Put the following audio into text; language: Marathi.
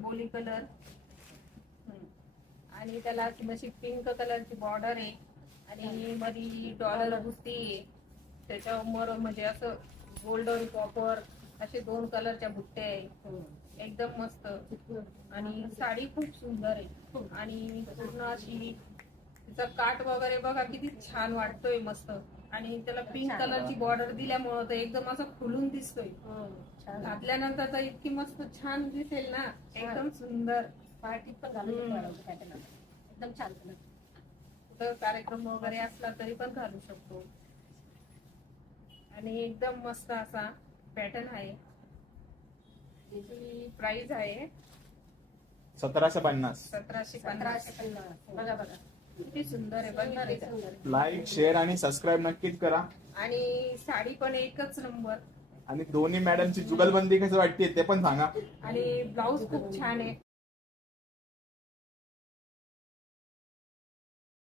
आबोली कलर आणि त्याला अशी पिंक कलरची बॉर्डर आहे आणि मध्ये डॉलर बुट्टी आहे. त्याच्यावर म्हणजे असं गोल्डन कॉपर असे 2 कलरच्या बुट्ट्या आहे. एकदम मस्त आणि साडी खूप सुंदर आहे आणि पूर्ण अशी तिचा काट वगैरे बघा किती छान वाटतोय मस्त आणि त्याला पिंक कलरची बॉर्डर दिल्यामुळं तर एकदम असं खुलून दिसतोय. घातल्यानंतर तर इतकी मस्त छान दिसेल ना, एकदम सुंदर. पार्टी पण घालू एकदम छान कलर. कुठं कार्यक्रम वगैरे असला तरी पण घालू शकतो आणि एकदम मस्त असा पॅटर्न आहे. त्याची प्राइस आहे 1750. 1750. बघा बघा किती सुंदर आहे बघितले का? लाईक शेअर आणि सबस्क्राईब नक्कीच करा. आणि साडी पण एकच नंबर आणि दोन्ही मॅडमची जुगलबंदी कसं वाटते ते पण सांगा. आणि ब्लाऊज खूप छान आहे.